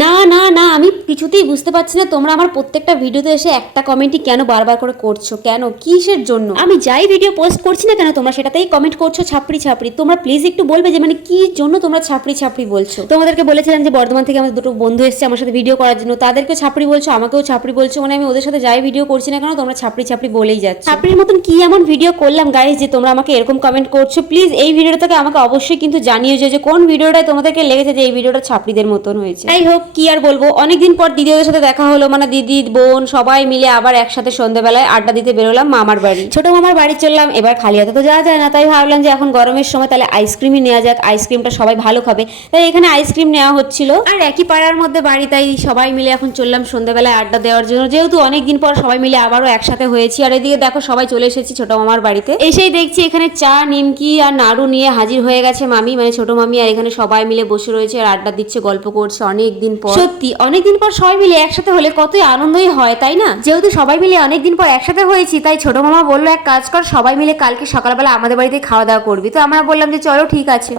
না না না, আমি কিছুতেই বুঝতে পারছি না তোমরা আমার প্রত্যেকটা ভিডিওতে এসে একটা কমেন্টই কেন বারবার করে করছ? কেন? কিসের জন্য? আমি যাই ভিডিও পোস্ট করছি না কেন, তোমরা সেটাতেই কমেন্ট করছ, ছাপড়ি ছাপড়ি। তোমরা প্লিজ একটু বলবে যে মানে কি জন্য তোমরা ছাপড়ি ছাপড়ি বলছো? তোমাদেরকে বলেছিলাম যে, বর্ধমান থেকে আমাদের দুটো বন্ধু এসেছে আমার সাথে ভিডিও করার জন্য। তাদেরকেও ছাপড়ি বলছো, আমাকেও ছাপড়ি বলছো। মানে আমি ওদের সাথে যাই ভিডিও করছি না কেন, তোমরা ছাপড়ি ছাপড়ি বলেই যাচ্ছ। ছাপড়ির মতন কি এমন ভিডিও করলাম গাইজ যে তোমরা আমাকে এরকম কমেন্ট করছ? প্লিজ এই ভিডিওটা থেকে আমাকে অবশ্যই কিন্তু জানিয়ে যে কোন ভিডিওটায় তোমাদেরকে লেগেছে যে, এই ভিডিওটা ছাপড়িদের মতন হয়েছে। যাই হোক কি আর বলব? অনেকদিন পর দিদি ওদের সাথে দেখা হলো মানে দিদি বোন সবাই মিলে আবার একসাথে সন্ধ্যাবেলায় আড্ডা দিতে বেরোলাম মামার বাড়ি। ছোট মামার বাড়ি চললাম এবার খালি হাতে তো যাওয়া যায় না। তাই ভাবলাম যে এখন গরমের সময় তাহলে আইসক্রিমই নেওয়া যাক আইসক্রিমটা সবাই ভালো খাবে। তাই এখানে আইসক্রিম নেওয়া হচ্ছিল। আর একই পাড়ার মধ্যে বাড়ি তাই সবাই মিলে এখন চললাম সন্ধ্যাবেলায় আড্ডা দেওয়ার জন্য। যেহেতু অনেকদিন পর সবাই মিলে আবারও একসাথে হয়েছি আর এদিকে দেখো সবাই চলে এসেছি ছোট মামার বাড়িতে। এসেই দেখছি এখানে চা নিমকি আর নাড়ু নিয়ে হাজির হয়ে গেছে মামি মানে ছোট মামি আর এখানে সবাই মিলে বসে রয়েছে আর আড্ডা দিচ্ছে গল্প করছে অনেক দিন পর। সত্যি, অনেকদিন পর সবাই মিলে একসাথে হলে কতই আনন্দই হয়, তাই না? যেহেতু সবাই মিলে অনেকদিন পর একসাথে হয়েছি, তাই ছোট মামা বলল, এক কাজ কর, সবাই মিলে কালকে সকালবেলা আমাদের বাড়িতে খাওয়া দাওয়া করবি। তো আমরা বললাম যে, চলো, ঠিক আছে।